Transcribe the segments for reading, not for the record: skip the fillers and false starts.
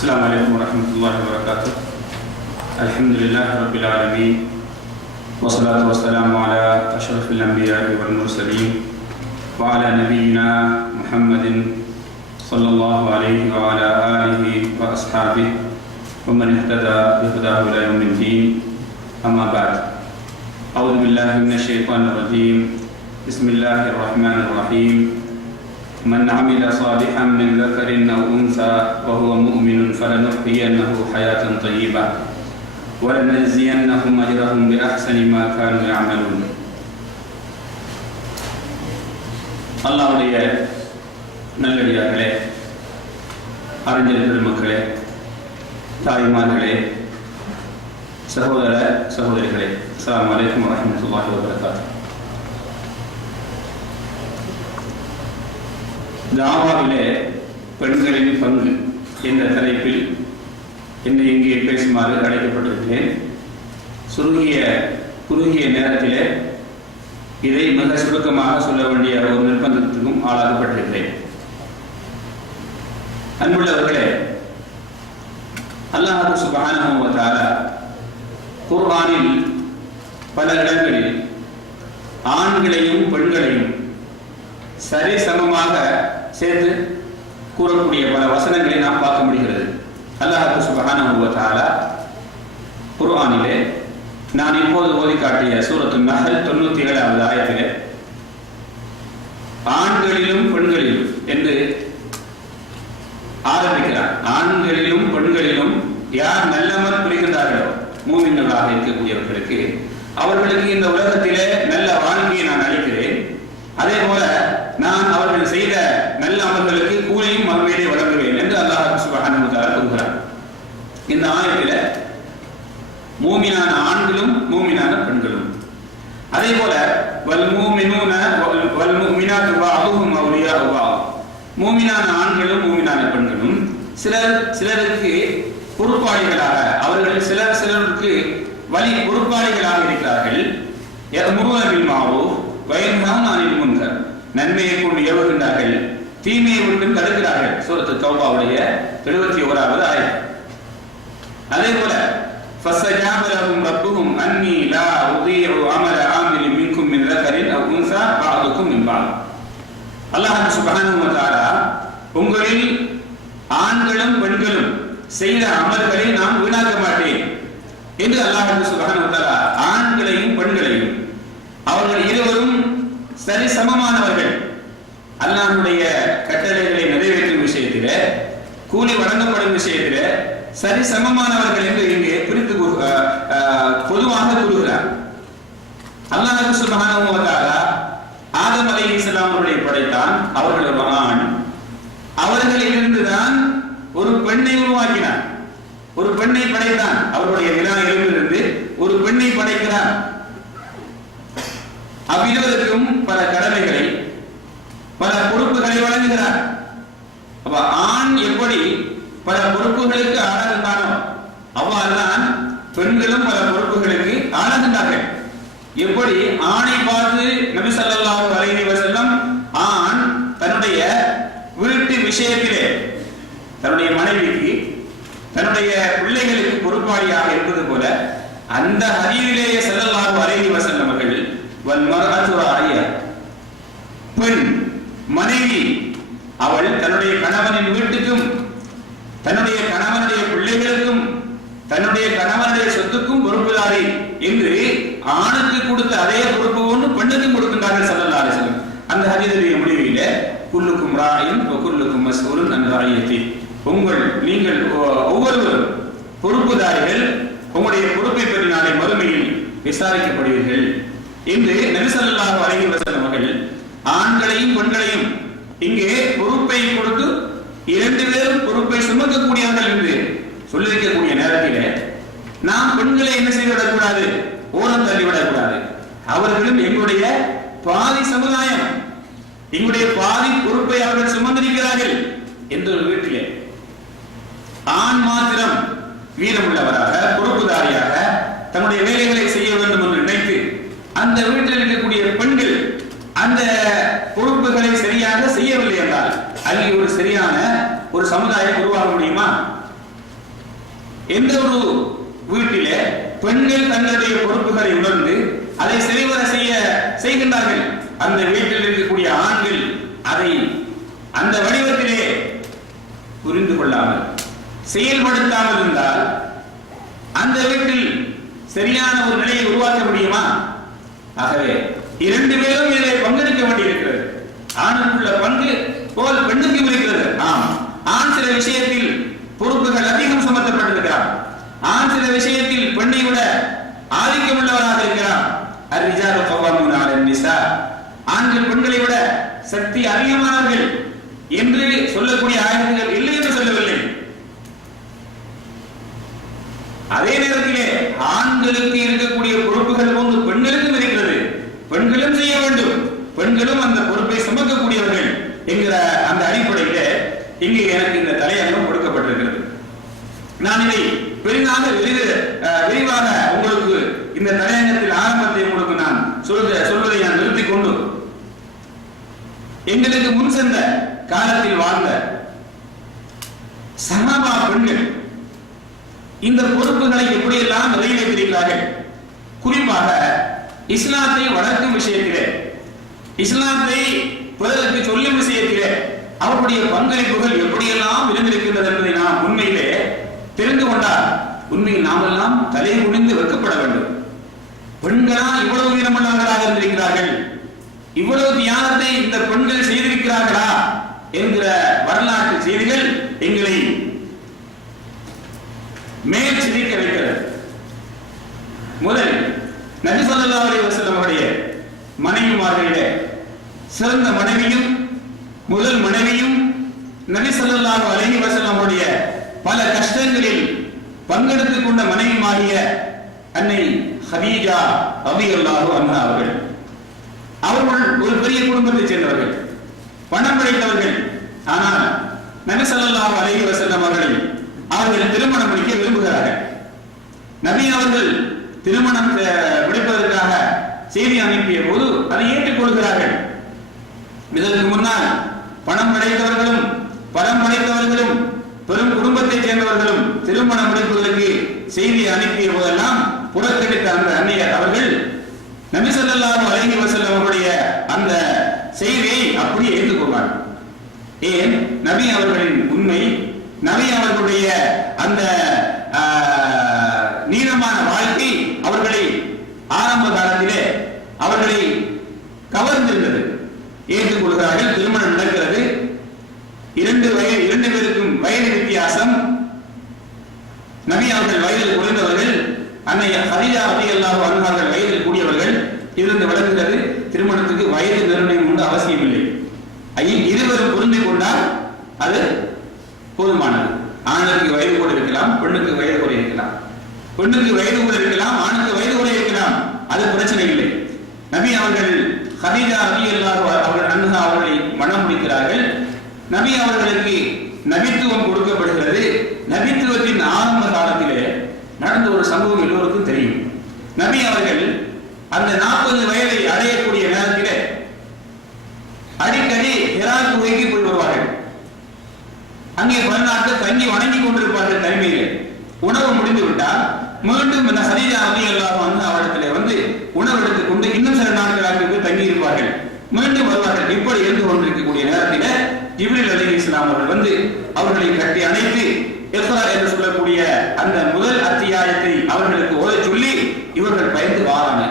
السلام عليكم ورحمة الله وبركاته. الحمد لله رب العالمين والصلاة والسلام على أشرف الأنبياء والمرسلين وعلى نبينا محمد صلى الله عليه وعلى آله وأصحابه ومن اهتدى بهداه إلى يوم الدين. أما بعد، أعوذ بالله من الشيطان الرجيم. بسم الله الرحمن الرحيم. من عمل صالحا من ذكر أو أنثى وهو مؤمن فلنحيينه حياة طيبة ولنجزينهم أجرهم بأحسن ما كانوا يعملون. அல்லாஹ்வுடைய நல்லடியார்களே, அறிஞர் பெருமக்களே, தாய்மார்களே, சகோதர சகோதரிகளே, அஸ்ஸலாமு அலைக்கும் வரஹ்மத்துல்லாஹி வபரகாத்துஹு. தாவாவிலே பெண்களின் பங்கு என்ற தலைப்பில் என்னை இங்கே பேசுமாறு அழைக்கப்பட்டிருக்கிறேன். குறுகிய நேரத்திலே இதை மிக சுருக்கமாக சொல்ல வேண்டிய ஒரு நிர்பந்தத்துக்கும் ஆளாகப்பட்டிருக்கிறேன். அன்புள்ளவர்களே, அல்லாஹ் சுப்ஹானஹு வ தஆலா குர்ஆனில் பல இடங்களில் ஆண்களையும் பெண்களையும் சரி சமமாக சேர்த்து கூறக்கூடிய பல வசனங்களை நாம் பார்க்க முடிகிறது. அல்லாஹ் சுப்ஹானஹு வ தஆலா குர்ஆனிலே நான் இப்போது ஓதி காட்டிய சூரத்து நஹல் 97வது ஆயத்திலே ஆண்களிலும் பெண்களிலும் என்று ஆரம்பிக்கிறார். ஆண்களிலும் பெண்களிலும் யார் நல்லமர் புரிகின்றார்களோ, மூமின்களாக இருக்கக்கூடியவர்களுக்கு, அவர்களுக்கு இந்த உலகத்திலே நல்ல வாழ்க்கையை நான் அளிக்கிறேன். அதே போல நான் அவர்கள் செய்த நல்ல அமல்களுக்கு கூலியும் மறுமையிலே வழங்குவேன் என்று அல்லாஹ் சுப்ஹானஹு வ தஆலா கூறுகிறார். இந்த ஆயத்திலே மூமினான ஆண்களும் மூமினான பெண்களும், அதே போல வல் மூமினூன வல் முஃமினாத்து பஅதுஹும் அவ்லியாஉ பஅத், மூமினான ஆண்களும் மூமினான பெண்களும் சிலருக்கு பொறுப்பாளிகளாக, அவர்கள் சிலருக்கு வழி பொறுப்பாளிகளாக இருக்கிறார்கள். யஅமுருன பில் மஅரூஃப் வ யன்ஹவுன அனில் முன்கர், நன்மையை கொண்டு ஏவுகின்றார்கள், தீமையை கொண்டு தடுக்கிறார்கள். சூரத்து தௌபாவுடைய 71வது ஆயத். அதே போல فَاسْتَجَابَ لَهُمْ رَبُّهُمْ أَنِّي لَا أُضِيعُ عَمَلَ عَامِلٍ مِنْكُمْ مِنْ ذَكَرٍ أَوْ أُنْثَى بَعْضُكُمْ مِنْ بَعْضٍ. அல்லாஹ் சுப்ஹானஹு வ தஆலா உங்களில் ஆண்களும் பெண்களும் செய்த அமல்களை நான் வீணாக்க மாட்டேன் என்று அல்லாஹ் சுப்ஹானஹு வ தஆலா ஆண்களையும் பெண்களையும் அவர்கள் இருவரும் சரி சமமானவர்கள், அல்லாஹ்வுடைய கட்டளைகளை நிறைவேற்றும் விஷயத்திலே, கூலி வழங்கப்படும் விஷயத்திலே சரி சமமானவர்கள் என்று இங்கே பிரித்து பொதுவாக கூறுகிறார். அல்லாஹ் சுப்ஹானஹு வ தஆலா ஆதம் அலைஹிஸ்ஸலாம் அவர்களை படைத்தான். அவர்கள் ஒரு ஆண். அவர்களில் இருந்துதான் ஒரு பெண்ணை உருவாக்கினார், ஒரு பெண்ணை படைத்தான். அவருடைய விலா எலும்பிலிருந்து ஒரு பெண்ணை படைக்கிறார். அவ்விருவருக்கும் பல கடமைகளை, பல பொறுப்புகளை வழங்குகிறார். அப்ப ஆண் எப்படி பல பொறுப்புகளுக்கு ஆளாகின்றானோ, அவ்வாறுதான் பெண்களும் பல பொறுப்புகளுக்கு ஆளாகின்றார்கள். எப்படி ஆணை பார்த்து நபி ஸல்லல்லாஹு அலைஹி வஸல்லம் ஆண் தன்னுடைய வீட்டு விஷயத்திலே தன்னுடைய மனைவிக்கு, தன்னுடைய பிள்ளைகளுக்கு பொறுப்பாளியாக இருப்பது போல, அந்த ஹதீஸிலேயே ஸல்லல்லாஹு அலைஹி வஸல்லம் அவர்கள் வல் மர்அத்து ராயியா, பெண் மனைவி அவள் தன்னுடைய கணவனின் வீட்டுக்கும், தன்னுடைய கணவனுடைய பிள்ளைகளுக்கும், தன்னுடைய கணவனுடைய சொத்துக்கும் பொறுப்புதாரி என்று ஆணுக்கு கொடுத்த அதே பொறுப்பு ஒன்று பெண்ணுக்கும் கொடுக்கின்றார்கள் ஸல்லல்லாஹு அலைஹி வஸல்லம். அந்த ஹதீஸுடைய முடிவிலே குல்லுக்கும் ராயின் வ குல்லுக்கும் மஸ்ஊலுன் அன் ராயியத்தி, நீங்கள் ஒவ்வொருவரும் பொறுப்புதாரிகள், உங்களுடைய பொறுப்பை பற்றி நாளை மறுமையில் விசாரிக்கப்படுவீர்கள் என்று நபி ஸல்லல்லாஹு அலைஹி வஸல்லம் அவர்கள் ஆண்களையும் பெண்களையும் இங்கே பொறுப்பை கொடுத்து இரண்டு பேரும் பொறுப்பை சுமக்கக்கூடியவர்கள் என்று சொல்லியிருக்கக்கூடிய நேரத்திலே நாம் பெண்களை என்ன செய்துவிடக்கூடாது, ஓரம் தள்ளிவிடக்கூடாது. அவர்களும் எங்களுடைய பாதி சமுதாயம், எங்களுடைய பாதி பொறுப்பை அவர்கள் சுமந்திருக்கிறார்கள் என்ற ஒரு வீட்டிலே ஆண் மாத்திரம் வீரமுள்ளவராக, பொறுப்புதாரியாக தன்னுடைய வேலைகளை செய்ய வேண்டும் என்று நினைத்து அந்த வீட்டில் இருக்கக்கூடிய பெண்கள் அந்த பொறுப்புகளை சரியாக செய்யவில்லை என்றால் அங்கே ஒரு சரியான ஒரு சமுதாயம் உருவாக முடியுமா? எந்த ஒரு வீட்டிலே பெண்கள் தங்களுடைய பொறுப்புகளை உணர்ந்து அதை சரிவர செய்கின்றார்கள், அந்த வீட்டில் இருக்கக்கூடிய ஆண்கள் அதை அந்த வடிவத்திலே புரிந்து கொள்ளாமல் செயல்படுத்தாமல் இருந்தால் அந்த வீட்டில் சரியான ஒரு நிலையை உருவாக்க முடியுமா? ஆகவே இரண்டு பேரும் இதில் பங்கெடுக்க வேண்டியிருக்கிறது. ஆணுக்குள்ள பங்கு போல் பெண்ணுக்கும் இருக்கிறது. ஆண் சில விஷயத்தில் பொறுப்புகள் அதிகம் சுமத்தப்பட்டிருக்கிறார். ஆண் சில விஷயத்தில் பெண்ணை விட ஆதிக்கம் உள்ளவராக இருக்கிறார். அர்ரிஜாலு கவ்வாமூன அலன் நிஸா, ஆண்கள் பெண்களை விட சக்தி அதிகமானவர்கள் என்று சொல்லக்கூடிய ஆயத்துகள் இல்லை என்று சொல்லவில்லை. அதே நேரத்திலே ஆண்களுக்கு இருக்கக்கூடிய பொறுப்புகள் போன்று பெண்களுக்கும் இருக்கிறது. பெண்களும் செய்ய வேண்டும், பெண்களும் அந்த பொறுப்பை சுமக்கக்கூடியவர்கள் என்கிற அந்த அடிப்படையிலே இங்கே எனக்கு இந்த தலையங்கம் கொடுக்கப்பட்டிருக்கிறது. நான் இதை பெரிதாக விரிவாக உங்களுக்கு இந்த தலையங்கத்தில் ஆரம்பத்தை உங்களுக்கு நான் சொல்வதை நான் நிறுத்திக் கொண்டு, எங்களுக்கு முன் சென்ற காலத்தில் வாழ்ந்த சஹாபா பெண்கள் இந்த பொறுப்புகளை எப்படியெல்லாம் நிறைவேற்றிருக்கிறார்கள். குறிப்பாக இஸ்லாத்தை வளர்க்கும் விஷயத்திலே, இஸ்லாத்தை பிறருக்கு சொல்லும் விஷயத்திலே அவருடைய பங்களிப்புகள் எப்படியெல்லாம் இருந்திருக்கின்றது என்பதை நாம் உண்மையிலே தெரிந்து கொண்டால் உண்மையில் நாமெல்லாம் தலை குனிந்து வைக்கப்பட வேண்டும். பெண்களா இவ்வளவு வீரமுள்ளவர்களாக இருந்திருக்கிறார்கள், இவ்வளவு தியாகத்தை இந்த பெண்கள் செய்திருக்கிறார்களா என்கிற வரலாற்று செய்திகள் எங்களை மேல் சிரிக்க வைக்கிறது. முதலில் நபி ஸல்லல்லாஹு அலைஹி வஸல்லம் அவருடைய மனைவிமார்களிலே சிறந்த மனைவியும் முதல் மனைவியும் நபி ஸல்லல்லாஹு அலைஹி வஸல்லம் அவருடைய பல கஷ்டங்களில் பங்கெடுத்துக் கொண்ட மனைவிமாகிய அன்னை ஹதீஜா ரலியல்லாஹு அன்ஹா அவர்கள். அவர்கள் ஒரு பெரிய குடும்பத்தைச் சேர்ந்தவர்கள், பணம் படைத்தவர்கள். ஆனால் நபி ஸல்லல்லாஹு அலைஹி வஸல்லம் அவர்கள் திருமணம் முடிக்க விரும்புகிறார்கள். நபி அவர்கள் திருமணம் முடிப்பதற்காக செய்தி அனுப்பிய போது அதை ஏற்றுக்கொள்கிறார்கள். இதற்கு முன்னால் பணம் படைத்தவர்களும் பணம் படைத்தவர்களும் பெரும் குடும்பத்தைச் சேர்ந்தவர்களும் திருமணம் முடிப்பதற்கு செய்தி அனுப்பிய போதெல்லாம் புறக்கணித்த அந்த அன்னையர் அவர்கள் நபி ஸல்லல்லாஹு அலைஹி வஸல்லம் அவருடைய அந்த செய்தியை அப்படியே ஏற்றுக்கொள்வார்கள். ஏன்? நபி அவர்களின் உண்மை, நபி அவர்களுடைய அந்த நீளமான வாழ்க்கை அவர்களை ஆரம்ப காலத்திலே அவர்களை கவர்ந்திருந்தது. ஏற்றுக்கொள்கிறார்கள். திருமணம் நடக்கிறது. இரண்டு பேருக்கும் வயது வித்தியாசம். நபி அவர்கள் வயதில் குறைந்தவர்கள், அன்னை ஹதீஜா ரலியல்லாஹு அன்ஹா அவர்கள் வயதில் கூடியவர்கள். இருந்து விளங்குகிறது திருமணத்துக்கு வயது நிர்ணயம் உண்டு அவசியம் இல்லை. இருவரும் புரிந்து கொண்டால் அது போதுமானது. ஆணுக்கு வயது கூட இருக்கலாம், பெண்ணுக்கு வயது கூட இருக்கலாம், பெண்ணுக்கு வயது கூட இருக்கலாம், ஆணுக்கு வயது கூட இருக்கலாம், அது பிரச்சனை இல்லை. நபி அவர்கள் ஹதீஜா ரலியல்லாஹு அன்ஹா அவர்களை மணம் முடிக்கிறார்கள். நபி அவர்களுக்கு நபித்துவம் கொடுக்கப்படுகிறது. நபித்துவத்தின் ஆரம்ப காலத்திலே நடந்த ஒரு சம்பவம் எல்லோருக்கும் தெரியும். நபி அவர்கள் அந்த 40 வயதை அடையக்கூடிய நேரத்திலே அடிக்கடி ஹிரா குகைக்கு போய் வருவார்கள். அங்கே 10 நாட்கள் தங்கி வணங்கிக் கொண்டிருப்பார்கள் தனிமையிலே. உணவு முடிந்து விட்டால் மீண்டும் இந்த ஹதீஜா ரலியல்லாஹு அன்ஹா அவரிடத்திலே வந்து உணவு எடுத்துக் கொண்டு இன்னும் சில நாட்களாக போய் தங்கி இருப்பார்கள். மீண்டும் வருவார்கள். இப்படி இருந்து கொண்டிருக்கக்கூடிய நேரத்திலே ஜிப்ரீல் அலைஹிஸ்ஸலாம் அவர்கள் வந்து அவர்களை கட்டி அணைத்து இக்ரா என்று சொல்லக்கூடிய அந்த முதல் அத்தியாயத்தை அவர்களுக்கு ஓத சொல்லி இவர்கள் பயந்து வாராங்க.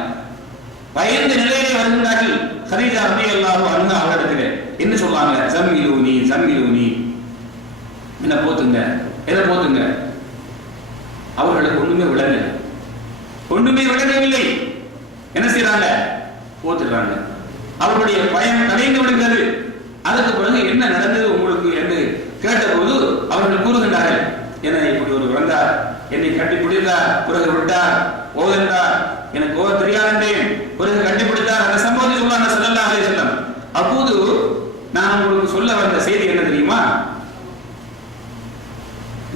பயந்த நிலையிலே வருகின்றார்கள். ஹதீஜா ரலியல்லாஹு அன்ஹா அவரிடத்திலே என்ன சொல்றாங்க? ஜம்மிலூனி ஜம்மிலூனி, என்ன போத்துங்க, எதை போத்துங்க. அவர்களுக்கு ஒண்ணுமே விளங்கவில்லை. என்ன செய்யறாங்க? போத்துறாங்க. அவருடைய பயம் கலைந்து விடுகிறது. அதற்கு பிறகு என்ன நடந்தது உங்களுக்கு என்று கேட்டபோது அவர்கள் கூறுகின்றார்கள், என்னை இப்படி ஒரு வந்தார், என்னை கட்டி பிடித்தார், பிறகு விட்டார், ஓதென்றார், எனக்கு ஓத தெரியாதேன், பிறகு கட்டிப்பிடித்தார். அந்த சம்பவத்தை சொன்னாங்க ஸல்லல்லாஹு அலைஹி வஸல்லம். அப்போது நான் உங்களுக்கு சொல்ல வந்த செய்தி என்ன தெரியுமா?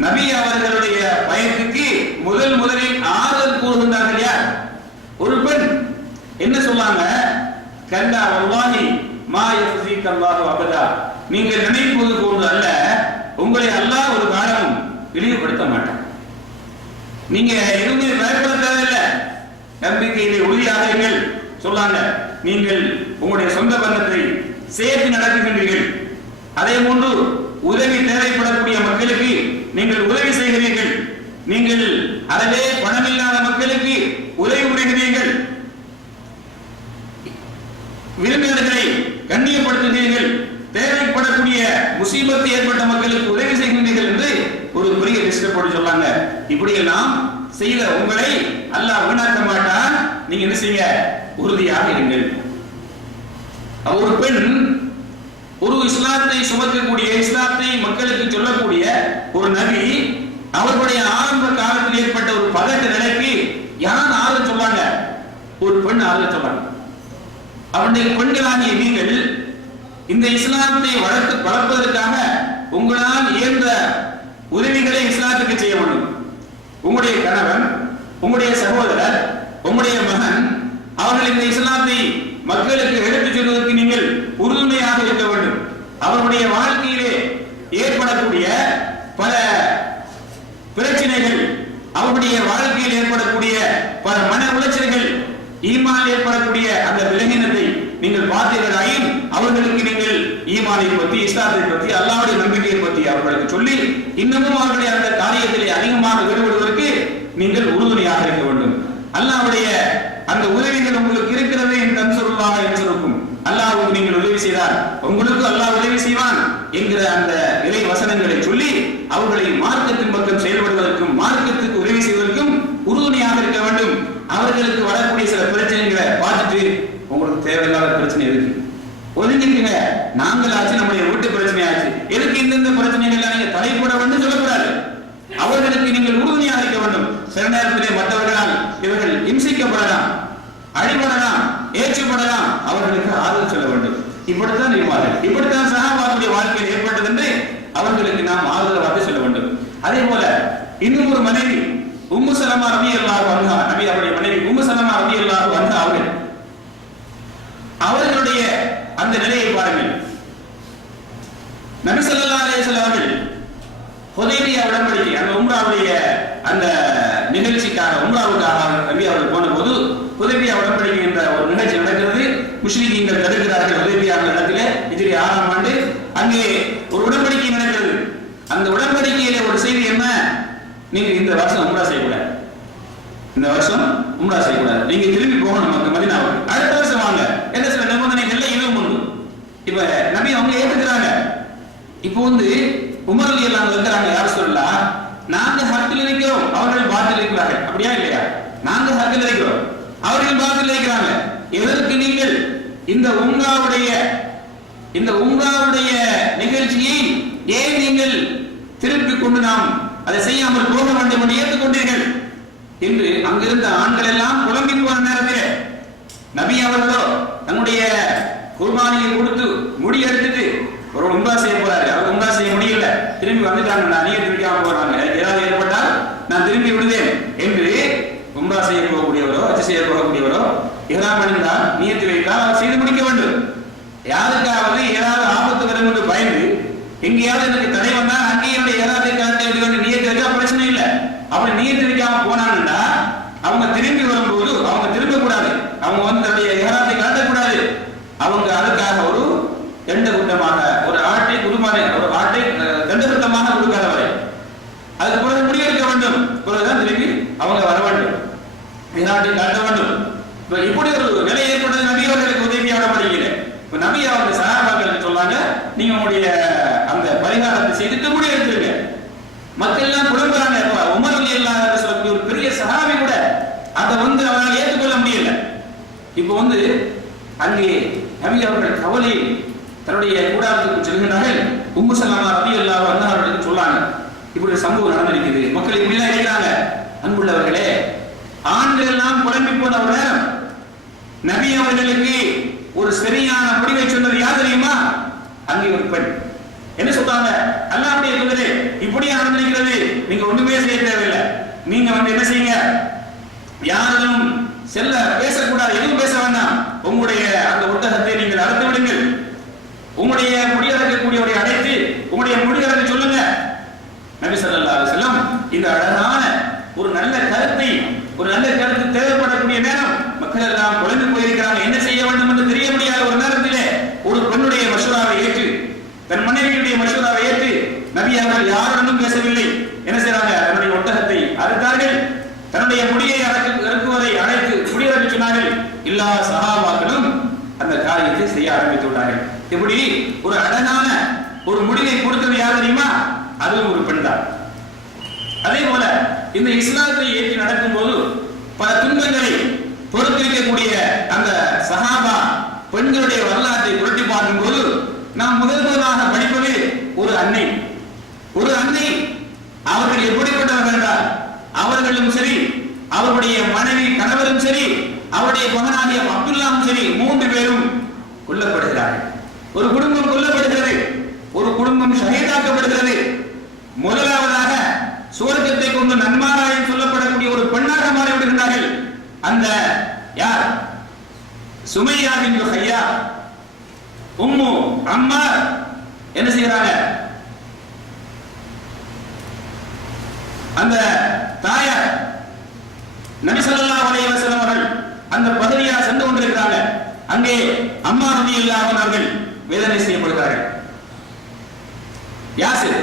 நபி அவர்களுடைய பயத்துக்கு முதலில் ஆறுதல் கூறுகின்றார்கள் யார்? ஒரு பெண். என்ன சொன்னாங்க? கல்லா வல்லாஹி மா யஃஸீக அல்லாஹு அபதா, நீங்கள் நினைப்பது போன்று அல்ல, உங்களை அல்லாஹ் ஒரு காலமும் இழிவுபடுத்த மாட்டான். நீங்க எதுவுமே பயப்பட தேவையில்லை, நம்பிக்கையிலே உறுதியாக இருங்கள் சொல்லாங்க. நீங்கள் உங்களுடைய சொந்த பந்தத்தை சேர்த்து நடத்துகின்றீர்கள். அதே போன்று உதவி தேவைப்படக்கூடிய மக்களுக்கு நீங்கள் உதவி செய்கிறீர்கள். நீங்கள் அறவே பணமில்லாத மக்களுக்கு உதவி புரிகிறீர்கள். விருந்தினர்களை கண்ணியப்படுத்துகிறீர்கள். தேவைப்படக்கூடிய முசீபத்து ஏற்பட்ட மக்களுக்கு உதவி செய்கின்றீர்கள் என்று ஒரு பெரிய லிஸ்ட் போட்டு சொல்லாங்க. இப்படியெல்லாம் செய்த உங்களை அல்லாஹ் வீணாக்க மாட்டான். நீங்க என்ன செய்ய, உறுதியாக இருங்கள். ஒரு பெண் ஒரு இஸ்லாத்தை சுமக்கக்கூடிய, இஸ்லாத்தை மக்களுக்கு சொல்லக்கூடிய ஒரு நபி, அவர்களுடைய ஆரம்ப காலத்தில் ஏற்பட்ட ஒரு பதட்ட நிலைக்கு யார் ஆறுதல் சொல்லாங்க? ஒரு பெண் ஆறுதல் சொல்லாங்க. அவருடைய பெண்களாகிய நீங்கள் இந்த இஸ்லாத்தை வளர்ப்பதற்காக உங்களால் இயன்ற உதவிகளை இஸ்லாத்துக்கு செய்ய வேண்டும். உங்களுடைய கணவன், உங்களுடைய சகோதரர், உங்களுடைய மகன், அவர்கள் இந்த இஸ்லாத்தை மக்களுக்கு எடுத்துச் செல்வதற்கு நீங்கள் உறுதுணையாக இருக்க வேண்டும். அவருடைய வாழ்க்கையிலே ஏற்படக்கூடிய பல பிரச்சனைகள், அவருடைய வாழ்க்கையில் ஏற்படக்கூடிய பல மன உளைச்சல்கள், ஈமான் ஏற்படக்கூடிய அந்த விலங்கினத்தை நீங்கள் பார்த்தீர்களாயின் அவர்களுக்கு நீங்கள் ஈமானை பற்றி, இஸ்லாத்தை பற்றி, அல்லாஹ்வுடைய நம்பிக்கையை பற்றி அவர்களுக்கு சொல்லி இன்னமும் அவர்களுடைய அந்த காரியத்திலே அதிகமாக ஈடுபடுவதற்கு நீங்கள் உறுதுணையாக இருக்க வேண்டும். அல்லாஹ்வுடைய அந்த உதவிகள் உங்களுக்கு இருக்கிறது என்று அன்சருல்லாஹ் யன்சுருக்கும். அல்லாஹ்வுக்கு நீங்கள் உதவி செய்தால் உங்களுக்கு அல்லாஹ் உதவி செய்வான் என்கிற அந்த இறை வசனங்களை சொல்லி அவர்களை மார்க்கத்தின் பக்கம் செயல்படுவதற்கும் மார்க்கத்துக்கு உதவி செய்வதற்கும் உறுதுணையாக இருக்க வேண்டும். அவர்களுக்கு வரக்கூடிய சில பிரச்சனைகளை பார்த்துட்டு உங்களுக்கு தேவையில்லாத பிரச்சனை இருக்கு, ஒதுங்கிட்டுங்க, நாங்கள் ஆச்சு, நம்முடைய வீட்டு பிரச்சனை ஆச்சு, எதுக்கு இந்த பிரச்சனைகள் நீங்க தலைப்பட வேண்டும் சொல்லக்கூடாது. அவர்களுக்கு நீங்கள் உறுதுணையாக இருக்க வேண்டும். சில நேரத்திலே மற்றவர்களால் இவர்கள் இம்சிக்கப்படலாம், அழிபடலாம், ஏற்றுப்படலாம், அவர்களுக்கு ஆறுதல் சொல்ல வேண்டும். இப்படித்தான் இருப்பார்கள். இப்படித்தான் சஹாபாவுடைய வாழ்க்கையில் ஏற்பட்டது என்று அவர்களுக்கு நாம் ஆறுதல் வார்த்தை சொல்ல வேண்டும். அதே போல இன்னும் ஒரு மனைவி உம்மு சலமா ரலியல்லாஹு அன்ஹா, நபி அவருடைய மனைவி உம்மு சலமா ரலியல்லாஹு அன்ஹா அவர்களுடைய அந்த நிலையை பாருங்கள். நபி ஸல்லல்லாஹு அலைஹி வஸல்லம் அவர்கள் ஹுதைபியா உடன்படிக்கை, அந்த உம்ராவுடைய அந்த நிகழ்ச்சிக்காக, உம்ராவுக்காக நபி அவர்கள் போன போது ஹுதைபியா உடன்படிக்கை என்ற ஒரு நிகழ்ச்சி நடக்கிறது. முஸ்லிம்கள் தடுக்கிறார்கள். ஹுதைபியா இடத்திலே ஹிஜ்ரி 6ஆம் ஆண்டு அங்கே ஒரு உடன்படிக்கை நடக்கிறது. அந்த உடன்படிக்கையில ஒரு செய்தி என்ன? நீங்க இந்த வருஷம் உம்ரா செய்யக்கூடாது, இந்த வருஷம் உம்ரா செய்யக்கூடாது, நீங்க திரும்பி போகணும் மதீனாவுக்கு, அடுத்த வருஷம் வாங்க. என்ன சில நிபந்தனைகள்ல இதுவும் உண்டு. இப்ப நபி அவங்க ஏத்துக்கிறாங்க. இப்போ உமர் ரலியல்லாஹு அன்ஹு இருக்கிறாங்க, யார் சொல்லலாம், நாங்க ஹக்கில் இருக்கிறோம், அவர்கள் பாத்தில் இருக்கிறார்கள், அப்படியா இல்லையா? நாங்க ஹக்கில் இருக்கிறோம், அவர்கள் பாத்தில் இருக்கிறாங்க. எதற்கு நீங்கள் இந்த உம்ராவுடைய நிகழ்ச்சியை ஏன் நீங்கள் திருப்பி கொண்டு நாம் அதை செய்யாமல் போக வேண்டும் என்று ஏற்றுக்கொண்டீர்கள் என்று அங்கிருந்த ஆண்கள் எல்லாம் புலம்பி போன நேரத்தில் நபி அவர்களோ தன்னுடைய குர்பானியை கொடுத்து முடி எடுத்துட்டு ஒரு உம்ரா செய்ய போறாரு. அவர் உம்ரா செய்ய முடியல, திரும்பி வந்துட்டாங்க, நான் நீர் திரும்பிக்காம போறாங்க, ஏதாவது ஏற்பட்டால் நான் திரும்பி விடுதேன் என்று உம்ரா செய்ய போகக்கூடியவரோ அச்சு செய்ய போகக்கூடியவரோ இஹ்ராம் அணிந்தால் நியத்து வைத்தால் அவர் செய்து முடிக்க வேண்டும். யாருக்காவது ஏதாவது ஆபத்து வரும் என்று பயந்து எங்கேயாவது எனக்கு தடை வந்தால் அங்கே என்னுடைய ஏதாவது கலத்தை எடுக்க வேண்டிய நியத்து வைக்க பிரச்சனை இல்லை. அப்படி நியத்து வைக்காம போனாங்கன்னா அவங்க திரும்பி வரும்போது அவங்க திரும்ப கூடாது, அவங்க தன்னுடைய ஏகாரத்தை கலட்டக்கூடாது. அவங்க அதுக்காக ஒரு தண்ட குற்றமாக ஒரு ஆட்டை தண்டகுற்றமாக கொடுக்காத வரை அதுக்கு பிறகு முடிவெடுக்க வேண்டும். பிறகுதான் திரும்பி அவங்க வர வேண்டும், ஏகாரத்தை கலட்ட வேண்டும். இப்படி ஒரு நிலை ஏற்பட்டது நபி அவர்களுக்கு உதவியோட படிக்கல. இப்ப நபி அவர்கள் சஹாபாக்களுக்கு சொன்னாங்க, நீங்க உங்களுடைய அந்த பரிகாரத்தை செய்துட்டு முடிவெடுத்துருங்க. மக்கள் எல்லாம் புலம்புறாங்க. உமர் ரலியல்லாஹு அன்ஹு சொல்லக்கூடிய ஒரு பெரிய சஹாபி கூட அதை அவரால் ஏற்றுக்கொள்ள முடியல. இப்போ அங்கே நபி அவர்கள் கவலை தன்னுடைய கூடாரத்துக்கு செல்கின்றார்கள். உம்மு சலமா ரலியல்லாஹு அன்ஹா அவர்களுக்கு சொன்னாங்க, இப்படி சம்பவம் நடந்திருக்குது, மக்கள் இப்படிலாம் இருக்கிறாங்க. அன்புள்ளவர்களே, ஆண்கள் எல்லாம் புலம்பி போன ஒரு நேரம் நபி அவர்களுக்கு ஒரு சரியான முடிவை சொன்னது யார் தெரியுமா? அங்கே ஒரு பெண் என்ன சொல்றாங்க, அல்லாஹ்வுடைய தூதரே, இப்படியே நடந்திருக்கிறது, நீங்க ஒண்ணுமே செய்ய தேவையில்லை, நீங்க என்ன செய்யுங்க, யாரும் செல்ல பேசக்கூடாது, எதுவும் பேச வேண்டாம், உங்களுடைய அந்த ஒட்டகத்தை நீங்கள் அறுத்து விடுங்கள், உங்களுடைய முடியறக்கக்கூடியவரை அடைத்து உங்களுடைய முடியறக்க சொல்லுங்க. நபி ஸல்லல்லாஹு அலைஹி வஸல்லம் இந்த அழகான ஒரு நல்ல கருத்தை, ஒரு நல்ல கருத்து தேவைப்படக்கூடிய நேரம் மக்கள் எல்லாம் குழம்பு போயிருக்கிறாங்க, என்ன செய்ய வேண்டும் என்று தெரிய முடியாத ஒரு நேரத்திலே ஒரு பெண்ணுடைய மசூராவை ஏற்று, தன் மனைவியுடைய மசூராவை ஏற்று நபி அவர்கள் யாருடனும் பேசவில்லை. என்ன செய்யறாங்க? தன்னுடைய ஒட்டகத்தை அறுத்தார்கள், தன்னுடைய முடியை இறக்குவதை அழைத்து முடிவதற்கு சொன்னார்கள். எல்லா சஹாபாக்களும் அந்த காரியத்தை செய்ய ஆரம்பித்து விட்டார்கள். இப்படி ஒரு அழகான ஒரு முடிவை கொடுத்தது யார் தெரியுமா? அதுவும் ஒரு பெண் தான். அதே போல இந்த இஸ்லாத்தை ஏற்றி நடக்கும் போது பல துன்பங்களை பொறுத்திருக்கக்கூடிய அந்த சஹாபா பெண்களுடைய வரலாற்றை புரட்டி பார்க்கும் போது நாம் முதலாக படிப்பது ஒரு அன்னை. ஒரு அன்னை, அவர்கள் எப்படிப்பட்டவர்கள் என்றால், அவர்களும் சரி, அவருடைய மனைவி கணவரும் சரி, அவருடைய மகனாகிய அப்துல்லாவும் சரி, 3 பேரும் கொல்லப்படுகிறார்கள். ஒரு குடும்பம் கொல்லப்படுகிறது, ஒரு குடும்பம் ஷஹீதாக்கப்படுகிறது. முதலாவதாக சுவர்க்கத்தை கொண்டு நன்மாராயம் சொல்லப்படக்கூடிய ஒரு பெண்ணாக மாறிவிடுகிறார்கள். அந்த யார்? சுமையா பின் ஹையா, உம்மு அம்மார் என்ன செய்யறாங்க? அந்த தாயார் நபி ஸல்லல்லாஹு அலைஹி வஸல்லம் அவர்கள் அந்த பகுதியா சென்று கொண்டிருக்கிறாங்க. அங்கே அம்மா ரலியல்லாஹு அன்ஹா அவர்கள் வேதனை செய்யப்படுகிறார்கள். யாசிர்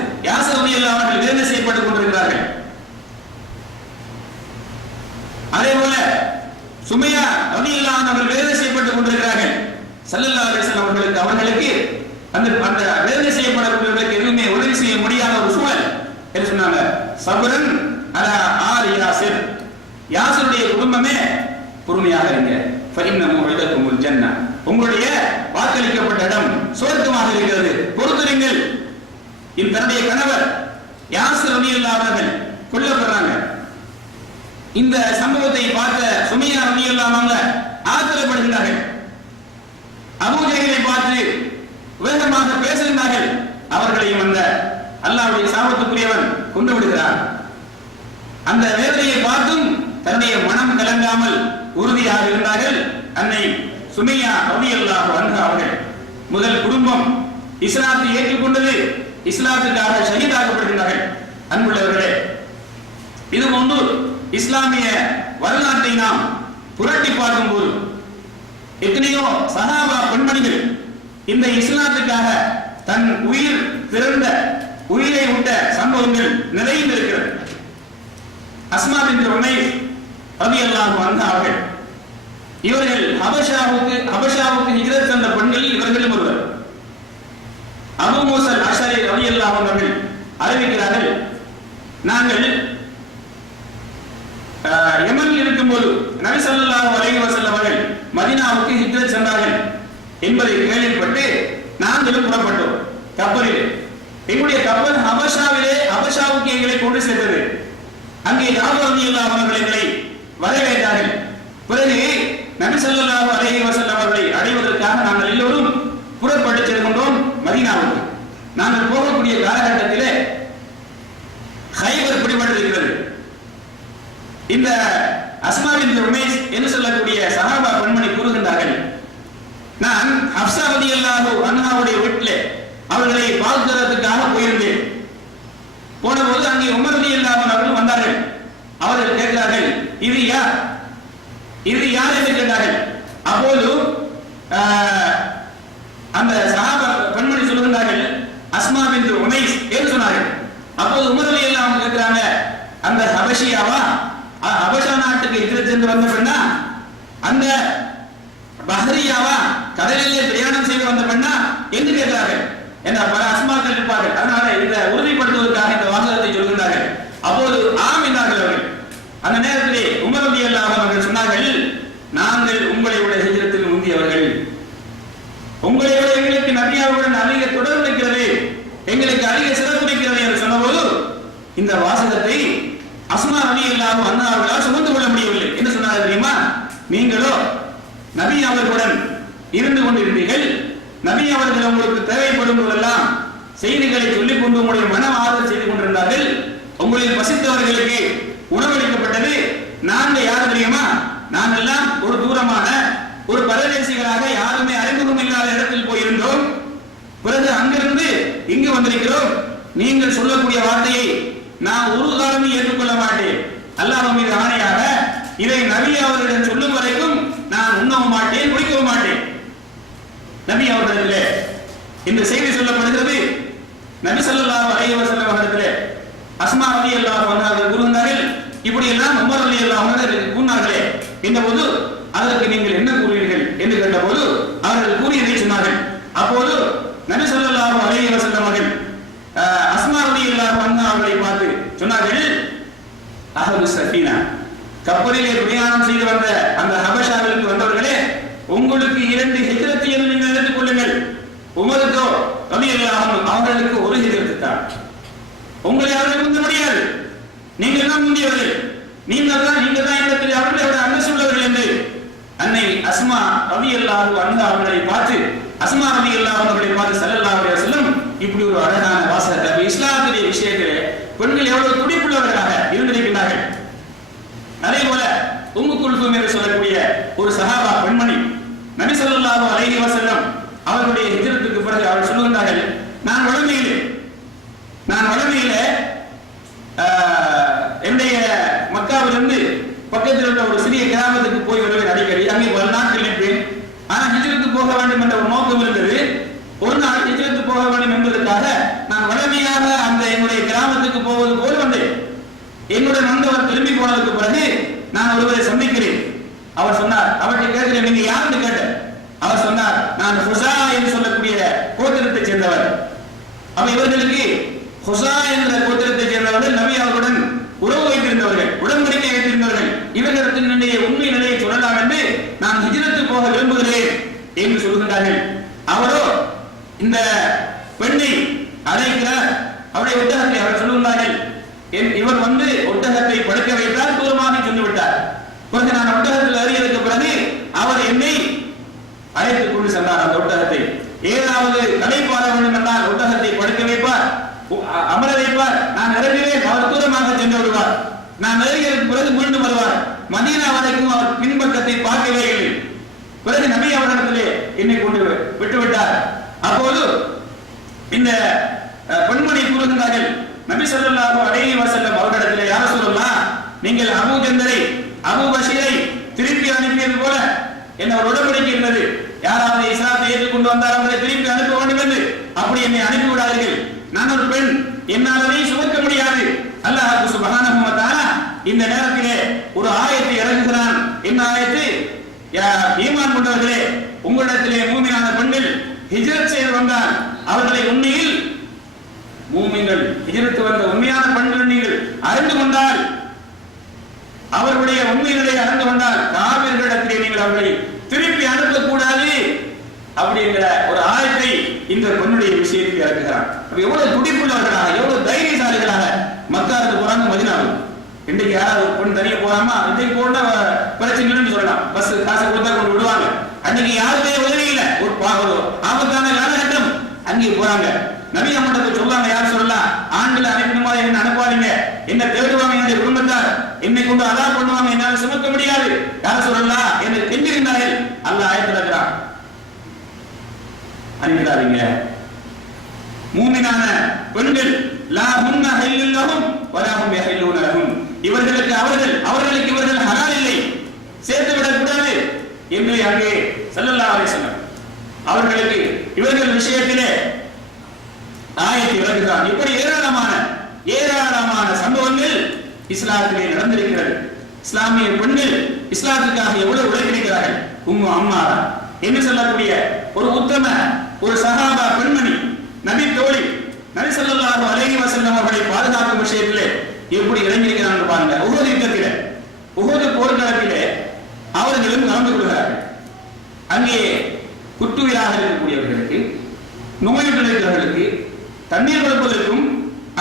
ரலியல்லாஹு அவர்கள் வேதனை செய்யப்பட்டுக் கொண்டிருக்கிறார்கள். அதே போல சுமையா ரலியல்லாஹு அவர்கள் வேதனை செய்யப்பட்டுக் கொண்டிருக்கிறார்கள். ஸல்லல்லாஹு அலைஹி வஸல்லம் அவர்களுக்கு அந்த வேதனை செய்யப்படக்கூடியவர்களுக்கு எதுவுமே உதவி செய்ய முடியாத ஒரு சூழல். என்ன சொன்னாங்க? சபரன் அலா ஆல் யாசிர், யாசிருடைய குடும்பமே பொறுமையாக இருங்க. ஃபஇன்ன மௌஇதகுமுல் ஜன்னah, உங்களுடைய வாக்களிக்கப்பட்ட இடம் சொர்க்கமாக இருக்கிறது, பொறுத்திருங்கள். இந்த தன்னுடைய கணவர் யாசிர் ரலியல்லாஹு அவர்கள் கொல்லப்படுறாங்க. இந்த சம்பவத்தை பார்த்த சுமையா ரலியல்லாஹு அன்ஹா ஆத்திரப்படுகிறார்கள். அபூ ஜஹலை பார்த்து வேகமாக பேசுகிறார்கள். அவர்களையும் அந்த அல்லாஹ்வுடைய சாபத்துக்குரியவன் கொண்டு விடுகிறார். அந்த வேதனையை பார்த்தும் தன்னுடைய மனம் கலங்காமல் உறுதியாக இருந்தார்கள் அன்னை சுமையா ரலியல்லாஹு அன்ஹா அவர்கள். முதல் குடும்பம் இஸ்லாத்தை ஏற்றுக்கொண்டது, இஸ்லாத்துக்காக ஷஹீதாக்கப்படுகிறார்கள். அன்புள்ளவர்களே, இது போன்று இஸ்லாமிய வரலாற்றை நாம் புரட்டி பார்க்கும்போது எத்தனையோ சஹாபா பெண்மணிகள் இந்த இஸ்லாத்துக்காக தன் உயிர் திறந்த உயிரை விட்ட சம்பவங்கள் நிறைந்திருக்கிறது. அஸ்மா பின்த் உமைஸ் ரலியல்லாஹு அன்ஹா அவர்கள், இவர்கள் ஹபஷாவுக்கு ஹிஜ்ரத் சென்ற பெண்களில் இவர்களும் ஒருவர். அபூ மூஸா அல்-அஷரி ரலியல்லாஹு அன்ஹு அவர்கள் அறிவிக்கிறார்கள், நாங்கள் யமனில் இருக்கும்போது நபி ஸல்லல்லாஹு அலைஹி வஸல்லம் அவர்கள் மதீனாவுக்கு ஹிஜ்ரத் சென்றார்கள் என்பதை கேள்விப்பட்டு நாங்களும் புறப்பட்டோம் கப்பலில். எங்களுடைய கப்பல் ஹபஷாவுக்கு எங்களை கொண்டு சென்றது. அங்கே ஜாபர் ரலியல்லாஹு அன்ஹு அவர்களை வரவேற்றார்கள். பிறகு நபி ஸல்லல்லாஹு அலைஹி வஸல்லம் அவர்களை அடைவதற்காக நாங்கள் எல்லோரும் புறப்பட்டு செல்கின்றோம் மதீனாவுக்கு. நாங்கள் போகக்கூடிய காலகட்டத்திலே ஹைபர் பிடிபட்டிருக்கிறது. இந்த அஸ்மா பின்த் உமைஸ் என்று சொல்லக்கூடிய சஹாபா பெண்மணி கூறுகின்றார்கள், நான் ஹப்ஸா ரலியல்லாஹு அன்ஹாவுடைய வீட்டிலே அவர்களை பார்க்கிறதுக்காக போயிருந்தேன். போனபோது அங்கே உமர் ரலியல்லாஹு அவர்கள் வந்தார்கள். அவர்கள் கேட்கிறார்கள், இது யார் என்று கேட்டார்கள். அப்போது அந்த சஹாபா பெண்மணி சொல்லுகிறார்கள், அஸ்மா பின்த் உமைஸ் என்று சொன்னார்கள். அப்போது உமர் ரலியல்லாஹு கேட்கிறாங்க, அந்த ஹபஷியாவா, ஹபஷா நாட்டுக்கு ஹிஜ்ரத் சென்று வந்த பெண்ணா, அந்த பஹ்ரியாவா, கடலிலே பிரயாணம் செய்து வந்த பெண்ணா என்று கேட்கிறார்கள். என்ற பல அஸ்மாக்கள் இருப்பார்கள். அதனால இதை உறுதிப்படுத்துவதற்காக இந்த வாசகத்தை சொல்கிறார்கள். அப்போது ஆம் என்றார்கள் அவர்கள். அந்த நேரத்திலே உமர் ரலியல்லாஹு அவர்கள் சொன்னார்கள், நாங்கள் உங்களை விட ஹிஜ்ரத்தில் முந்தியவர்கள், உங்களை விட எங்களுக்கு நபியாவுடன் அதிக தொடர்பு இருக்கிறது, எங்களுக்கு அதிக சிறப்பு இருக்கிறது என்று சொன்னபோது இந்த வாசகத்தை அஸ்மா ரலியல்லாஹு அன்ஹா அவர்களால் சுமந்து கொள்ள முடியவில்லை. என்ன சொன்னார்கள் தெரியுமா? நீங்களோ நபி அவர்களுடன் இருந்து கொண்டிருந்தீர்கள், நபி அவர்கள் உங்களுக்கு தேவைப்படும் போதெல்லாம் செய்திகளை சொல்லிக் கொண்டு உங்களுடைய மனம் ஆறுதல் செய்து கொண்டிருந்தார்கள். உங்களில் பசித்தவர்களுக்கு உணவளிக்கப்பட்டது. நாங்கள் யார் தெரியுமா? நாங்கெல்லாம் ஒரு தூரமான ஒரு பரதேசிகளாக யாருமே அறிமுகம் இல்லாத இடத்தில் போயிருந்தோம். பிறகு அங்கிருந்து இங்கு வந்திருக்கிறோம். நீங்கள் சொல்லக்கூடிய வார்த்தையை நான் ஒரு காலமும் ஏற்றுக்கொள்ள மாட்டேன். அல்லாஹ் மீது ஆணையாக இதை நபி அவர்களிடம் சொல்லும் வரைக்கும் நான் உண்ணவும் மாட்டேன், குடிக்கவும் மாட்டேன். நபி அவர்களிடத்திலே இந்த செய்தி சொல்லப்படுகிறது. நபி ஸல்லல்லாஹு அலைஹி வஸல்லம் அவர்களிடத்திலே அஸ்மா ரலியல்லாஹு அன்ஹா அவர்கள் கூறுகிறார்கள், இப்படி எல்லாம் உமர் ரலியல்லாஹு அன்ஹு கூறினார்களே என்றபோது அதற்கு நீங்கள் என்ன கூறுவீர்கள் என்று கேட்டபோது அவர்கள் கூறியதை சொன்னார்கள். அப்போது நபி ஸல்லல்லாஹு அலைஹி வஸல்லம் அவர்கள் அஸ்மா ரலியல்லாஹு அன்ஹா அவர்களை பார்த்து சொன்னார்கள், அஹ்லு ஸஃபீனா, கப்பலிலே பிரயாணம் செய்து வந்த அந்த ஹபஷாவிற்கு வந்தவர்களே, உங்களுக்கு 2 ஹிஜ்ரத்தை நீங்கள் எடுத்துக் கொள்ளுங்கள். உமருக்கோ ரலியல்லாஹு அன்ஹு அவர்களுக்கு ஒரு ஹிஜ்ரத் தான். உங்களை அவர்கள் முந்த முடியாது, நீங்கள் தான் முந்தியவர்கள், நீங்கள் தான் இடத்தில் அவர்களை விட அந்தஸ்து உள்ளவர்கள் என்று அன்னை அஸ்மா ரலியல்லாஹு அன்ஹா அவர்களை பார்த்து ஸல்லல்லாஹு அலைஹி வஸல்லம் இப்படி ஒரு அழகான வாசகத்தை இஸ்லாத்துடைய விஷயத்திலே பெண்கள் எவ்வளவு துடிப்புள்ளவர்களாக இருந்திருக்கிறார்கள். அதே போல உம்மு குல்சூம் என்று சொல்லக்கூடிய ஒரு சஹாபா பெண்மணி நபி ஸல்லல்லாஹு அலைஹி வஸல்லம் அவர்களுடைய ஹிஜ்ரத்துக்கு பிறகு அவர் சொல்லுகிறார்கள், நான் வளமையிலே என்னுடைய மக்காவிலிருந்து பக்கத்தில் உள்ள ஒரு சிறிய கிராமத்துக்கு போய் வருவேன் அடிக்கடி. அங்கே பல நாட்கள் நிற்பேன். ஆனால் ஹிஜ்ரத்து போக வேண்டும் என்ற ஒரு நோக்கம் இருந்தது. ஒரு நாள் ஹிஜ்ரத்து போக வேண்டும் என்பதற்காக நான் வளமையாக அந்த என்னுடைய கிராமத்துக்கு போவது போல் வந்தேன். என்னுடன் வந்தவர் திரும்பி போனதுக்கு பிறகு நான் ஒருவரை சந்திக்கிறேன். அவர் சொன்னார், அவர்கிட்ட கேட்கிறேன், நீங்க யாருன்னு கேட்டேன். அவர் சொன்னார், நான் ஹுசா என்று சொல்லக்கூடிய கோத்திரத்தை சேர்ந்தவர். அப்ப இவர்களுக்கு ஹுசா என்ற கோத்திரத்தை சேர்ந்தவர்கள் நபி அவர்களுடன் உறவு வைத்திருந்தவர்கள், உடன்படிக்கை வைத்திருந்தவர்கள். இவர்களிடத்தினுடைய உண்மை நிலையை சொல்லலாம் என்று நான் ஹிஜ்ரத்து போக விரும்புகிறேன் என்று சொல்கின்றார்கள். அவரோ இந்த பெண்ணை அழைக்கிறார். அவருடைய ஒட்டகத்தை அவர் சொல்லுகிறார்கள், இவர் வந்து ஒட்டகத்தை படுக்க வைத்தால் தூரமாக சென்று விட்டார். பிறகு நான் ஒட்டகத்தில் அறியதுக்கு பிறகு அவர் என்னை அழைத்துக் கொண்டு சென்றார். அந்த ஒட்டகத்தை ஏதாவது களைப்பாற வேண்டும் என்றால் ஒட்டகத்தை படுக்க வைப்பார், அமர வைப்பார். நான் இறங்குவேன், அவர் தூரமாக சென்று விடுவார். நான் இறங்கியதற்கு பிறகு மீண்டும் வருவார். மதீனா வரைக்கும் அவர் பின்பக்கத்தை பார்க்கவே இல்லை. பிறகு நபி அவரிடத்திலே என்னை கொண்டு விட்டுவிட்டார். அப்போது இந்த பெண்மணி கூறுகின்றார்கள், நபி ஸல்லல்லாஹு அலைஹி வஸல்லம் அவர்களிடத்திலே, யா ரசூலல்லாஹ், நீங்கள் அபூ ஜந்தரை அபூ பஷீரை திருப்பி அனுப்பியது போல என்ன ஒரு உடன்படிக்கை இருந்தது. யாராவது இஸ்லாத்தை ஏற்றுக்கொண்டு வந்தால் அவர்களை திருப்பி அனுப்ப வேண்டும் என்று, அப்படி என்னை அனுப்பி விடாதீர்கள். நான் ஒரு பெண், என்னால் அதை சுமக்க முடியாது. அல்லாஹ் சுப்ஹானஹு வ தஆலா இந்த நேரத்திலே ஒரு ஆயத்தை இறக்குகிறான். என்ன ஆயத்து? ஈமான் கொண்டவர்களே, உங்களிடத்திலே மூமினான பெண்கள் ஹிஜ்ரத் செய்து வந்தால் அவர்களை உண்மையில் மூமின்கள் ஹிஜ்ரத் வந்த உண்மையான பெண்கள் நீங்கள் அறிந்து கொண்டால், அவர்களுடைய உண்மைகளை அறிந்து கொண்டால் காவிர்களிடத்திலே நீங்கள் அவர்களை திருப்பி அனுப்பக்கூடாது அப்படிங்கிற ஒரு ஆயத்தை இந்த பெண்ணுடைய விஷயத்தில் இறக்குகிறான். எவ்வளவு துடிப்புள்ளவர்களாக, எவ்வளவு தைரியசாலிகளாக மக்காவுக்கு போறாங்க, மதீனாவுக்கு. இன்றைக்கு யாராவது ஒரு பெண் தனியாக போறாமா, இன்றைக்கு போன பிரச்சனைன்னு சொல்லலாம், பஸ் காசு கொடுத்தா கொண்டு விடுவாங்க. அன்னைக்கு யாருமே உதவி இல்லை, ஒரு ஆபத்தான காலகட்டம், அங்கே போறாங்க. நபி அம்மனுக்கு சொல்றாங்க, யார் சொல்லலாம், ஆண்களை அனுப்பணுமா என்ன அனுப்பாதீங்க, என்ன தேடுவாங்க, என்னுடைய குடும்பத்தார் என்னை கொண்டு அதா பண்ணுவாங்க, என்னால் சுமக்க முடியாது, யார் சொல்லலாம் என்று கெஞ்சுகின்றார்கள். அல்லாஹ் ஆயத்திறக்கிறான், அனுப்பிடாதீங்க. மூமினான பெண்கள் லா ஹுன்ன ஹில்லுல் லஹும் வலா ஹும் யஹில்லுன லஹும், அவர்களுக்கு இவர்கள் ஹலால் இல்லை, சேர்த்து விடக்கூடாது என்று அங்கே ஸல்லல்லாஹு அலைஹி வஸல்லம் அவர்களுக்கு இவர்கள் விஷயத்திலே ஆயத்தை இறக்குகிறான். இப்படி ஏராளமான சம்பவங்கள் இஸ்லாத்திலே நடந்திருக்கிறது. இஸ்லாமிய பெண்கள் இஸ்லாத்துக்காக எவ்வளவு உழைக்கிறார்கள். உம்மு அம்மாரா என்று சொல்லக்கூடிய ஒரு உத்தம ஒரு சஹாபா பெண்மணி, நபி தோழி, நபி ஸல்லல்லாஹு அலைஹி வஸல்லம் அவர்களை பாதுகாக்கும் விஷயத்திலே எப்படி இறங்கியிருக்கிறாங்க பாருங்க. உஹது போர்க்களத்திலே அவர்களும் கலந்து கொள்கிறார்கள். அங்கே குற்றுயிராக இருக்கக்கூடியவர்களுக்கு, நோய்கள் இருக்கிறவர்களுக்கு தண்ணீர் கொடுப்பதற்கும்,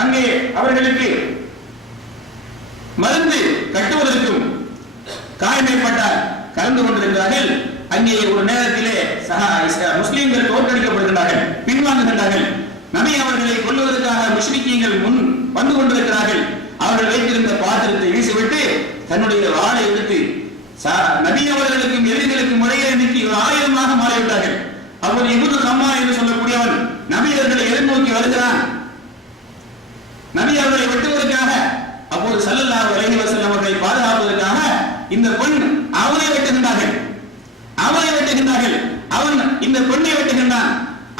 அங்கே அவர்களுக்கு மருந்து கட்டுவதற்கும் காயம் ஏற்பட்டால் கலந்து கொண்டிருக்கிறார்கள். அங்கே ஒரு நேரத்திலே முஸ்லிம்கள் தோற்கடிக்கப்படுகிறார்கள், பின்வாங்குகின்றார்கள். நபி அவர்களை கொல்லுவதற்காக முஸ்லிக்கீங்கள் முன் வந்து கொண்டிருக்கிறார்கள். அவர்கள் வைத்திருந்த பாத்திரத்தை வீசிவிட்டு தன்னுடைய வாளை எடுத்து நபி அவர்களுக்கும் எதிரிகளுக்கும் இடையே நிறுத்தி 1000 மாறிவிட்டார்கள். அவர் இப்னு கம்மா என்று சொல்லக்கூடியவன் நபி அவர்களை எதிர்நோக்கி வருகிறான். நபி அவர்களை வெட்டுவதற்காக அப்போது ஸல்லல்லாஹு அலைஹி வஸல்லம் அவர்களை பாதுகாப்பதற்காக இந்த பெண் அவனை வெட்டுகின்றார்கள். அவன் இந்த பெண்ணை வெட்டுகின்றான்.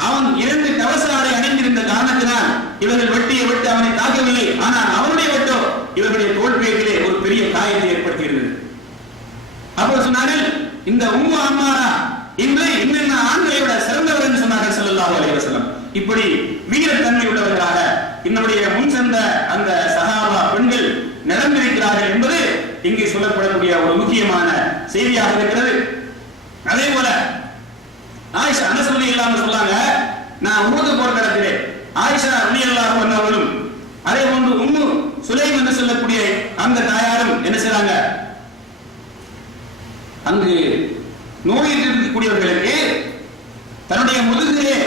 அவன் 2 கவச ஆடை அணிந்திருந்த காரணத்தினால் இவர்கள் வெட்டிய வெட்டு அவனை தாக்கவில்லை. ஆனால் அவனுடைய வெட்டோ இவர்களுடைய தோல்வியிலே ஒரு பெரிய காயத்தை ஏற்படுத்தியிருந்தது. அப்போது சொன்னார்கள், இந்த உம்மு அம்மாரா இன்று இன்னென்ன ஆண்களை விட சிறந்தவர் என்று சொன்னார்கள் ஸல்லல்லாஹு அலைஹி வஸல்லம். இப்படி வீரத்தன்மை உள்ளவர்களாக என்னுடைய முன் சென்ற அந்த சஹாபா பெண்கள் நடந்திருக்கிறார்கள் என்பது இங்கே சொல்லப்படக்கூடிய ஒரு முக்கியமான செய்தியாக இருக்கிறது. அதே போல ஆயிஷா அனஸ் ரலியல்லாஹு அன்ஹா சொன்னாங்க, நான் உஹது போர் களத்திலே ஆயிஷா ரலியல்லாஹு அன்ஹா அவர்களும் அதே போன்று உம்மு சுலைம் என்று சொல்லக்கூடிய அந்த தாயாரும் என்ன செய்றாங்க, அங்கு நோயில் இருக்கக்கூடியவர்களுக்கு தன்னுடைய முதுகிலே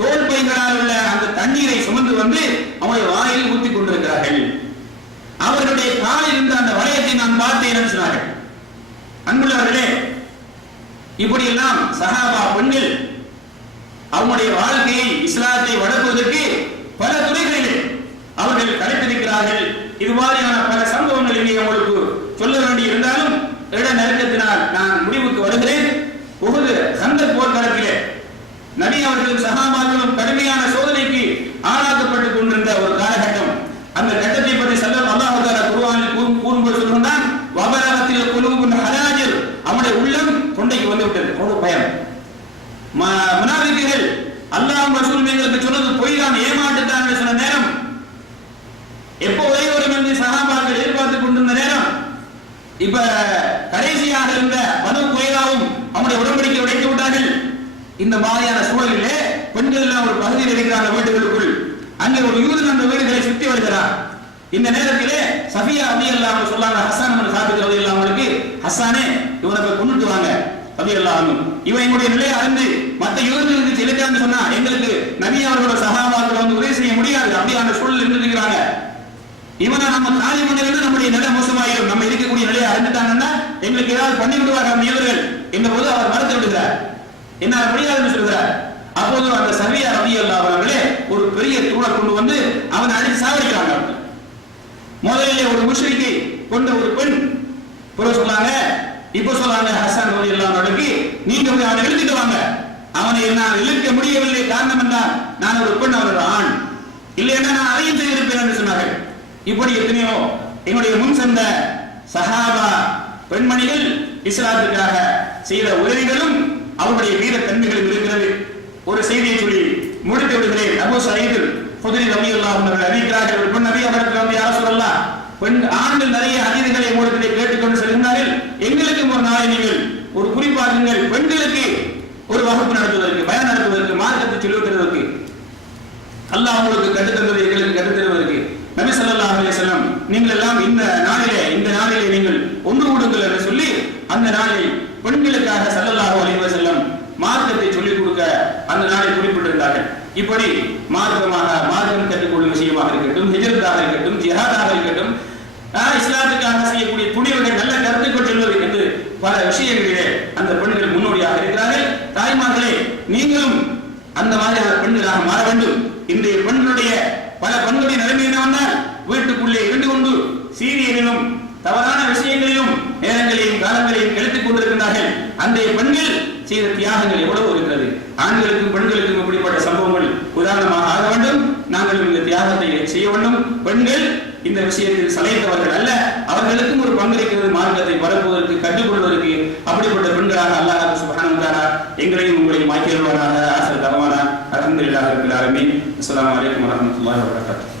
தோல் பைகளால் உள்ள அந்த தண்ணீரை சுமந்து வந்து அவருடைய வாயில் ஊற்றிக் கொண்டிருக்கிறார்கள். அவர்களுடைய காலில் இருந்த அந்த வளையத்தை நான் பார்த்தேன் என்று சொன்னார்கள். அன்புள்ளவர்களே, இப்படியெல்லாம் சஹாபா பெண்கள் அவங்களுடைய வாழ்க்கையை இஸ்லாத்தை வளர்ப்பதற்கு பல துறைகளில் அவர்கள் கடைபிடிக்கிறார்கள். இது மாதிரியான பல சம்பவங்கள் இங்கே உங்களுக்கு சொல்ல வேண்டி இருந்தாலும் இட நெருக்கத்தினால் நான் முடிவுக்கு வருகிறேன். உஹது கந்தக் போர்க்களத்திலே நபி அவர்களும் சஹாபாக்களும் கடுமையான சோதனைக்கு ஆளாக்கப்பட்டுக் கொண்டிருந்த ஒரு காலகட்டம். அந்த கட்டத்தை பற்றி அல்லாஹ் தஆலா குர்ஆனில் கூறும்போது சொல்கிறான், வபரகத்தில் குலூபுன் ஹனாஜிர், அவனுடைய உள்ளம் தொண்டைக்கு வந்து விட்டது. ஒரு பயம். முனாஃபிக்குகள் அல்லாஹ்வும் ரசூலும் எங்களுக்கு சொன்னது பொய் தான், ஏமாற்றுதான் என்று சொன்ன நேரம், எப்போ உதவி வரும் என்று சஹாபாக்கள் எதிர்பார்த்துக் கொண்டிருந்த நேரம், இப்ப கடைசியாக இருந்த பனு குறைலாவும் அவனுடைய உடன்படிக்கை உடைத்து விட்டார்கள். இந்த மாதிரியான சூழலிலே பெண்கள் எல்லாம் ஒரு பகுதியில் இருக்கிறாங்க வீடுகளுக்குள். அங்கே ஒரு யூதன் அந்த வீடுகளை சுற்றி வருகிறார். இந்த நேரத்திலே சஃபியா ரலியல்லாஹு அன்ஹா சொன்னாங்க, ஹஸ்ஸான் இப்னு சாபித் ரலியல்லாஹு அன்ஹுக்கு, ஹஸ்ஸானே இவனை போய் கொன்னுட்டு வாங்க ரலியல்லாஹு அன்ஹு. இவன் எங்களுடைய நிலையை அறிந்து மற்ற யூதர்களுக்கு செலுத்தான்னு சொன்னா எங்களுக்கு நபி அவர்களோட சஹாபாக்களை வந்து உதவி செய்ய முடியாது. அப்படியான சூழல் இருந்துக்கிறாங்க. இவனை நம்ம காலி பண்ணிருந்து நம்முடைய நிலை மோசமாயிரும். நம்ம இருக்கக்கூடிய நிலையை அறிந்துட்டாங்கன்னா எங்களுக்கு ஏதாவது பண்ணி விடுவார்கள் அந்த யூதர்கள் என்ற போது அவர் மறுத்து விடுகிறார். என்னால் முடியாதுன்னு சொல்கிறார். அப்போது அந்த சஃபியா ரலியல்லாஹு அவர்களே ஒரு பெரிய தூணை கொண்டு வந்து அவனை அடித்து சாவடிக்கிறாங்க. முதலிலே ஒரு முஷ்ரிக்கை கொண்ட ஒரு பெண் சொன்னாங்க, இப்ப சொல்றாங்க ஹஸ்ஸான் ரலியல்லாஹு அன்ஹுக்கு, நீங்க போய் அவனை இழுத்துட்டு வாங்க. அவனை என்னால் இழுக்க முடியவில்லை. காரணம் என்ன, நான் ஒரு பெண், அவர் ஒரு ஆண், இல்லைன்னா நான் அதையும் செய்திருப்பேன் என்று சொன்னார்கள். இப்படி எத்தனையோ என்னுடைய முன் சென்ற சஹாபா பெண்மணிகள் இஸ்லாத்துக்காக செய்த உதவிகளும் அவருடைய வீரத்தன்மைகளும் இருக்கிறது. ஒரு செய்தியை சொல்லி முடித்து விடுகிறேன். அபூ சயீத் குத்ரி ரலியல்லாஹு அன்ஹு அறிவிக்கிறார்கள், ஒரு பெண் நபி அவர்கள் வந்து, யா ரசூலல்லாஹ், பெண் ஆண்கள் நிறைய ஹதீஸ்களை மூலத்திலே கேட்டுக்கொண்டு செல்கிறார்கள், எங்களுக்கும் ஒரு நாளை நீங்கள் ஒரு குறிப்பாக்குங்கள், பெண்களுக்கு ஒரு வகுப்பு நடத்துவதற்கு, பயான் நடத்துவதற்கு, மார்க்கத்தை சொல்லுவதற்கு அல்லாஹ் உங்களுக்கு கற்றுத்தந்ததை எங்களுக்கு கற்றுத்தருவதற்கு. நபி ஸல்லல்லாஹு அலைஹி வஸல்லம், நீங்கள் எல்லாம் இந்த நாளிலே நீங்கள் ஒன்று கூடுங்கள் என்று சொல்லி அந்த நாளை பெண்களுக்காக ஸல்லல்லாஹு அலைஹி வஸல்லம் மார்க்கத்தை சொல்லிக் கொடுக்க அந்த நாளை குறிப்பிட்டிருந்தார்கள். இப்படி மார்க்கம் கற்றுக்கொள்ளும் விஷயமாக இருக்கட்டும், ஹிஜ்ரத்தாக இருக்கட்டும், ஜிஹாதாக இருக்கட்டும், இஸ்லாத்துக்காக செய்யக்கூடிய துணிவுகள், நல்ல கருத்துக்கள் சொல்வது என்று பல விஷயங்களிலே அந்த பெண்கள் முன்னோடியாக இருக்கிறார்கள். தாய்மார்களே, நீங்களும் அந்த மாதிரியான பெண்களாக மாற வேண்டும். இன்றைய பெண்களுடைய பல பெண்களுடைய நிலைமை என்னவென்றால், வீட்டுக்குள்ளே இருந்து கொண்டு சீரியலிலும் தவறான விஷயங்களிலும் நேரங்களையும் காலங்களையும் கழித்துக் கொண்டிருக்கிறார்கள். அன்றைய பெண்கள் செய்த தியாகங்கள் எவ்வளவு இருக்கிறது. ஆண்களுக்கும் பெண்களுக்கும் இப்படிப்பட்ட சம்பவங்கள் உதாரணமாக ஆக வேண்டும். நாங்கள் இந்த தியாகத்தை செய்ய வேண்டும். பெண்கள் இந்த விஷயத்தில் சளைத்தவர்கள் அல்ல, அவர்களுக்கும் ஒரு பங்களிக்கிறது மார்க்கத்தை பரப்புவதற்கு, கற்றுக்கொள்வதற்கு. அப்படிப்பட்ட பெண்களாக அல்லாஹ் சுப்ஹானஹு வ தஆலா எங்களையும் உங்களையும் ஆக்கியருள்வானாக. ஆசிர் தரமான அல்ஹம்துலில்லாஹி ரப்பில் ஆலமீன். அஸ்ஸலாமு அலைக்கும் வரஹ்மத்துல்லாஹி வபரகாத்துஹு.